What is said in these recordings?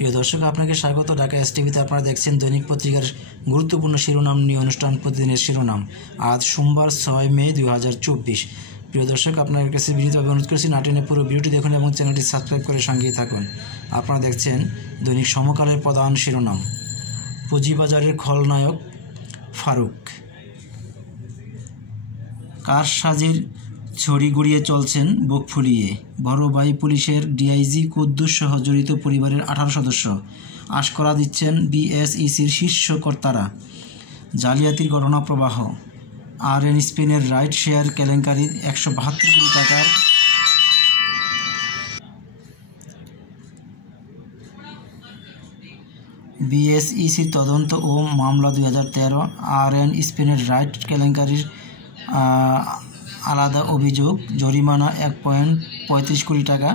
প্রিয় দর্শক, আপনাকে স্বাগত। ঢাকা এসটিভিতে আপনারা দেখছেন দৈনিক পত্রিকার গুরুত্বপূর্ণ শিরোনাম নিয়ে অনুষ্ঠান প্রতিদিনের শিরোনাম। আজ সোমবার 6 মে 2024। প্রিয় দর্শক, আপনার কাছে বিনীতভাবে অনুরোধ করছি নাটেনে পুরো ভিডিওটি দেখুন এবং চ্যানেলটি সাবস্ক্রাইব করে সঙ্গেই থাকুন। আপনারা দেখছেন দৈনিক সমকালের প্রধান শিরোনাম। পুঁজিবাজারের খলনায়ক ফারুক। কারসাজির ছড়ি গুড়িয়ে চলছেন বুক ফুলিয়ে। বড় ভাই পুলিশের ডিআইজি কুদ্দুস সহ জড়িত পরিবারের 18 সদস্য আশকরা দিচ্ছেন বিএসইসির শীর্ষ কর্তারা। জালিয়াতির ঘটনা প্রবাহ। আরএন স্পেনের রাইড শেয়ার কেলেঙ্কারির 172 কোটি টাকার বিএসইসির তদন্ত ও মামলা 2013। আরএন স্পেনের রাইড কেলেঙ্কারির আলাদা অভিযোগ, জরিমানা 1.35 কোটি টাকা।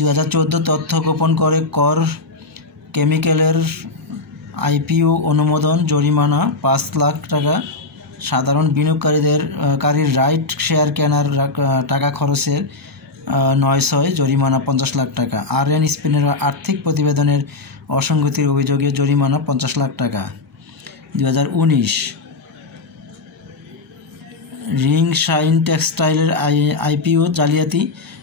2014 তথ্য গোপন করে কর কেমিক্যালের আইপিও অনুমোদন, জরিমানা 5 লাখ টাকা। সাধারণ বিনিয়োগকারীর রাইড শেয়ার কেনার টাকা খরচের 900, জরিমানা 50 লাখ টাকা। আরএন স্পেনের আর্থিক প্রতিবেদনের অসঙ্গতির অভিযোগে জরিমানা 50 লাখ টাকা। 2019 রিং শাইন টেক্সটাইলের আইপিও জালিয়াতি।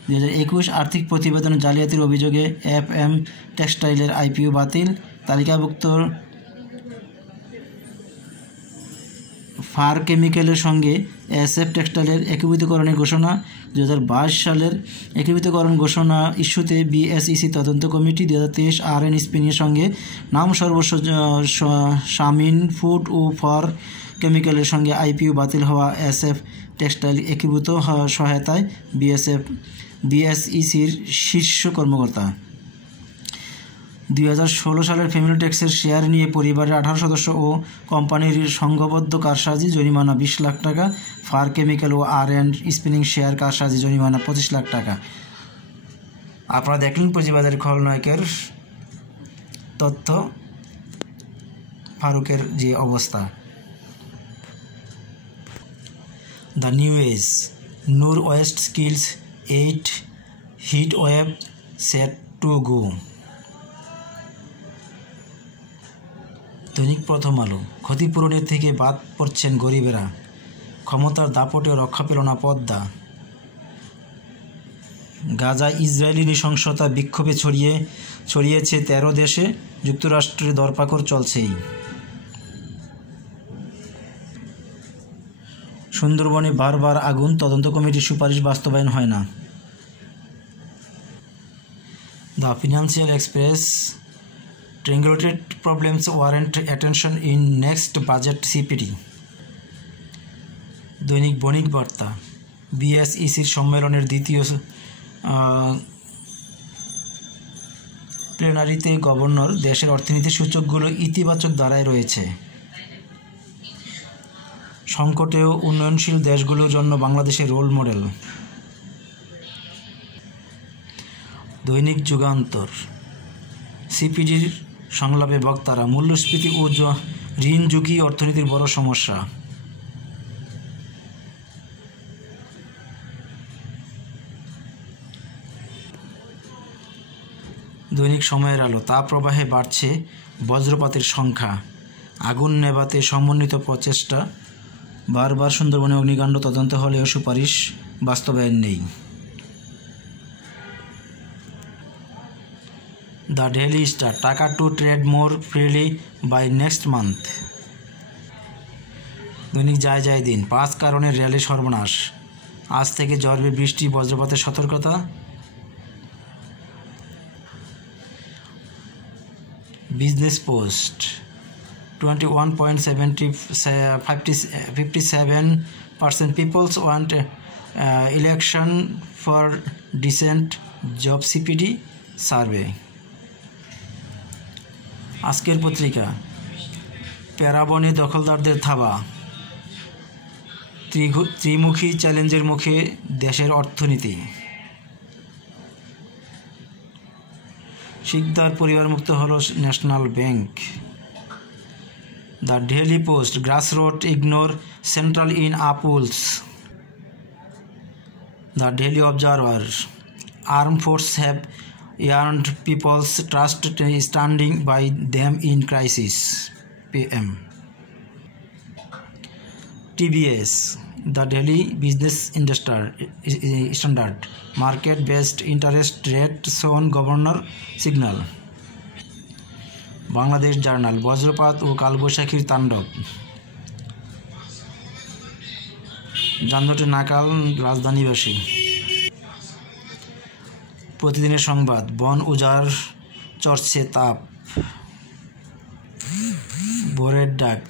2021 আর্থিক প্রতিবেদনের জালিয়াতির অভিযোগে এফএম টেক্সটাইলের আইপিও বাতিল। তালিকাভুক্ত ফার কেমিক্যালের সঙ্গে এসএফ টেক্সটাইলের একীভূতকরণের ঘোষণা। 2022 সালের একীভূতকরণ ঘোষণা ইস্যুতে বিএসইসি তদন্ত কমিটি। 2023 আরএন স্পেনের সঙ্গে নাম সর্বস্ব শামিন ফুড ও ফার কেমিক্যালের সঙ্গে আইপিও বাতিল হওয়া এসএফ টেক্সটাইল একীভূত সহায়তায় বিএসইসির শীর্ষ কর্মকর্তা। 2016 সালের ফ্যামিলি ট্যাক্সের শেয়ার নিয়ে পরিবারের 18 সদস্য ও কোম্পানির সংঘবদ্ধ কারসাজি, জরিমানা 20 লাখ টাকা। ফার কেমিক্যাল ও আরএন স্পিনিং শেয়ার কারসাজি, জরিমানা 25 লাখ টাকা। আপনারা দেখলেন পুঁজিবাজারের খলনায়কের তথ্য, ফারুকের যে অবস্থা। The New Age, nor'wester kills 8 heat wave set to go. দৈনিক প্রথম আলো, ক্ষতিপূরণের থেকে বাদ পড়ছেন গরিবেরা। ক্ষমতার দাপটে রক্ষা পেল না পদ্মা। গাজায় ইসরায়েলি নৃশংসতা বিক্ষোভে ছড়িয়েছে 13 দেশে, যুক্তরাষ্ট্রের দরপাকড় চলছেই। সুন্দরবনে বারবার আগুন, তদন্ত কমিটির সুপারিশ বাস্তবায়ন হয় না। The financial express, triangulated problems warrant attention in next budget CPD। দৈনিক বণিক বার্তা, বিএসইসির সম্মেলনের দ্বিতীয় প্লেনারিতে গভর্নর, দেশের অর্থনীতির সূচকগুলো ইতিবাচক ধারায় রয়েছে। সংকটেও উন্নয়নশীল দেশগুলোর জন্য বাংলাদেশের রোল মডেল। দৈনিক যুগান্তর, সিপিডির সংলাপে বক্তারা, মূল্যস্ফীতি ও ঋণ ঝুঁকি অর্থনীতির বড় সমস্যা। দৈনিক সময়ের আলো, তাপপ্রবাহে বাড়ছে বজ্রপাতের সংখ্যা, আগুন নেভাতে সমন্বিত প্রচেষ্টা। বারবার সুন্দরবনে অগ্নিকাণ্ড তদন্ত হলেও সুপারিশ বাস্তবায়ন নেই। The Daily Star, taka to trade more freely by next month. দৈনিক যায় দিন, 5 কারণে রেলে সর্বনাশ। আজ থেকে ঝড়বে বৃষ্টি, বজ্রপাতের সতর্কতা। Business Post, 21.57% peoples want election for decent job CPD survey. আজকের পত্রিকা, প্যারাবনে দখলদারদের থাবা, ত্রিমুখী চ্যালেঞ্জের মুখে দেশের অর্থনীতি। শিকদার পরিবারমুক্ত হল national bank. The daily post, grassroot ignore central in আপুলস। The daily observer, armed forces have earned people's trust standing by them in crisis. PM. TBS, the Daily Business Standard, market-based interest rate shown governor signal. Bangladesh journal, বজ্রপাত ও কালবৈশাখীর তাণ্ডব, যানজটে নাকাল রাজধানীবাসী। প্রতিদিনের সংবাদ, বন উজাড় চড়ছে তাপ। ভোরের ডাক,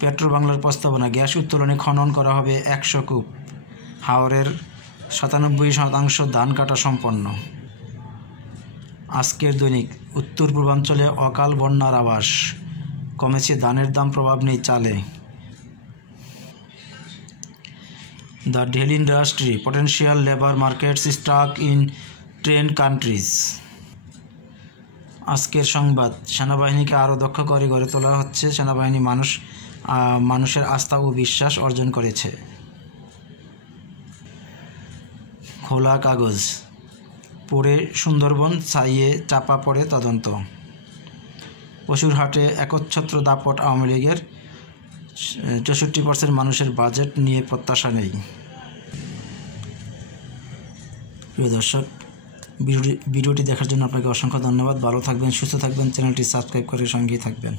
পেট্রো বাংলার প্রস্তাবনা, গ্যাস উত্তোলনে খনন করা হবে 100 কূপ। হাওরের 97% ধান কাটা সম্পন্ন। আজকের দৈনিক, উত্তর পূর্বাঞ্চলে অকাল বন্যার আভাস, কমেছে ধানের দাম, প্রভাব নেই চালে। The daily industry, potential labour markets stuck in 10 countries. আজকের সংবাদ, সেনাবাহিনীকে আরও দক্ষ করে গড়ে তোলা হচ্ছে। সেনাবাহিনী মানুষের আস্থা ও বিশ্বাস অর্জন করেছে। খোলা কাগজ, পড়ে সুন্দরবন ছাইয়ে চাপা পড়ে তদন্ত। পশুর হাটে একচ্ছত্র দাপট আওয়ামী লীগের, 64% মানুষের বাজেট নিয়ে প্রত্যাশা নেই। প্রিয় দর্শক, ভিডিওটি দেখার জন্য আপনাকে অসংখ্য ধন্যবাদ। ভালো থাকবেন, সুস্থ থাকবেন, চ্যানেলটি সাবস্ক্রাইব করে সঙ্গেই থাকবেন।